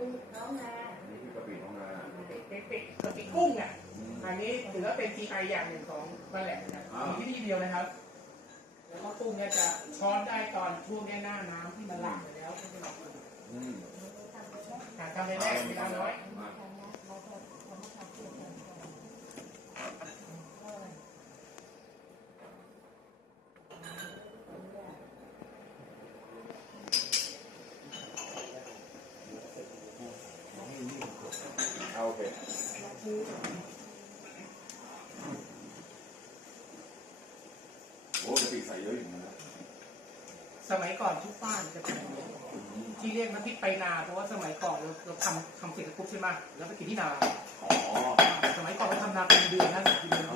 ปิน้องนานี่คือกะปิน้องนาเป็นเป็นกะปิกุ้งอะอันนี้ถือว่าเป็น GI อย่างหนึ่งของบ้านแหลมนะมีที่นี่เดียวนะครับ แล้วก็กุ้งเนี่ยจะช้อนได้ตอนช่วงเนี้ยหน้าน้ำที่มันหลากไปแล้วไม่เป็นไรอืม หาทำในแรกเวลาน้อย มา เราจะทำให้ทำเพื่อนกันก่อนเออ เอาโอเคโอ้กะปิใส่ เยอะอยู่นะสมัยก่อนทุกบ้านจะเป็นอย่างนี้ที่เรียกน้ำพริกไปนา เพราะว่าสมัยก่อนเราเราทำทำเสร็จแล้วปุ๊บใช่ไหมแล้วไปกินที่นา อ๋อสมัยก่อนเราทำนาเป็นเดือนนะกินเดือน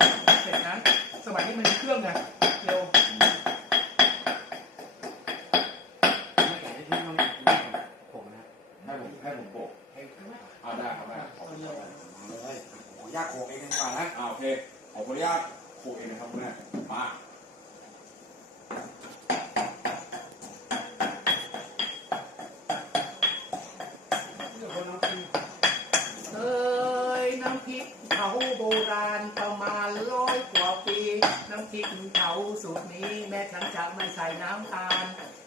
เสร็จนั้น สมัยนี้มันมีเครื่องไงเร็วไม่อยากให้พี่น้องผมนะให้ผมให้ผมโปะเอาได้ครับได้เอาเดียวเลยขออนุญาตโขกเองดีกว่านะอ่าโอเคขอขออนุญาตโขกเองนะครับคุณแม่มา เอ้ยน้ำพริกเผา โบราณประมาณร้อยกว่าปี น้ำพริกเผาสูตรนี้แม้ฉันจะไม่ใส่น้ำตาล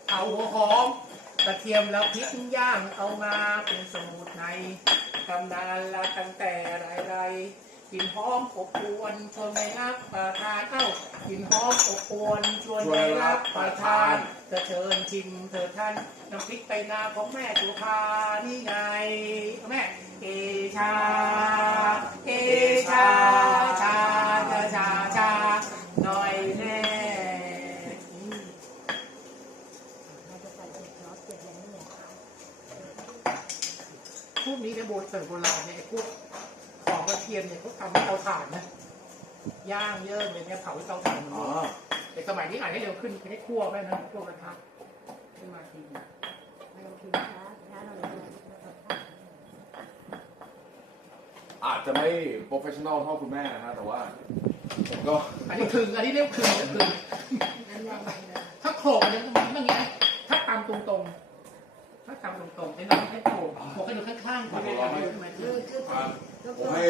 เผาหัวหอมกระเทียมแล้วพริกย่างเอามาเป็นสมุนในตำนานละตั้งแต่ไรไรๆกินหอมอบอวนชวนไม่รับประทานเอ้ากินหอมอบอวนชวนไม่รับประทานจะเชิญชิมเถิดท่านน้ำพริกไปนาของแม่จุภานี่ไงแม่เอชา เอชา ชาชาชาชาหน่อยแน่อืม เราจะใส่เด็กเนาะเจ็บอย่างนี้เนี่ย พวกนี้ในยโบราณสมัยโบราณเนี่ยไอ้พวกของกระเทียมเนี่ยเขาทำเตาถ่านนะย่างเยิ่มเลยเนี่ยเผาด้วยเตาถ่านหมดอ๋อเลยแต่สมัยนี้อาจจะเร็วขึ้นไม่ได้คั่วไปนะคั่วกระทะขึ้นมาทีไม่ต้องกินช้าช้าเราเลยแล้วก็ทอาจจะไม่โปรเฟชชั่นอลเท่าคุณแม่นะฮะแต่ว่าผมก็อันนี้คึงอันนี้เรียกคึงนะคึงำนั่นแหละนั่นแหละถ้าโขลกมันจะมันอย่างนี้นะถ้าตามตรงๆถ้าตามตรงๆไอ้น้องให้โขลกโขลกกันอยู่ข้างๆก่อนคือคืออ่าก็ผมคือให้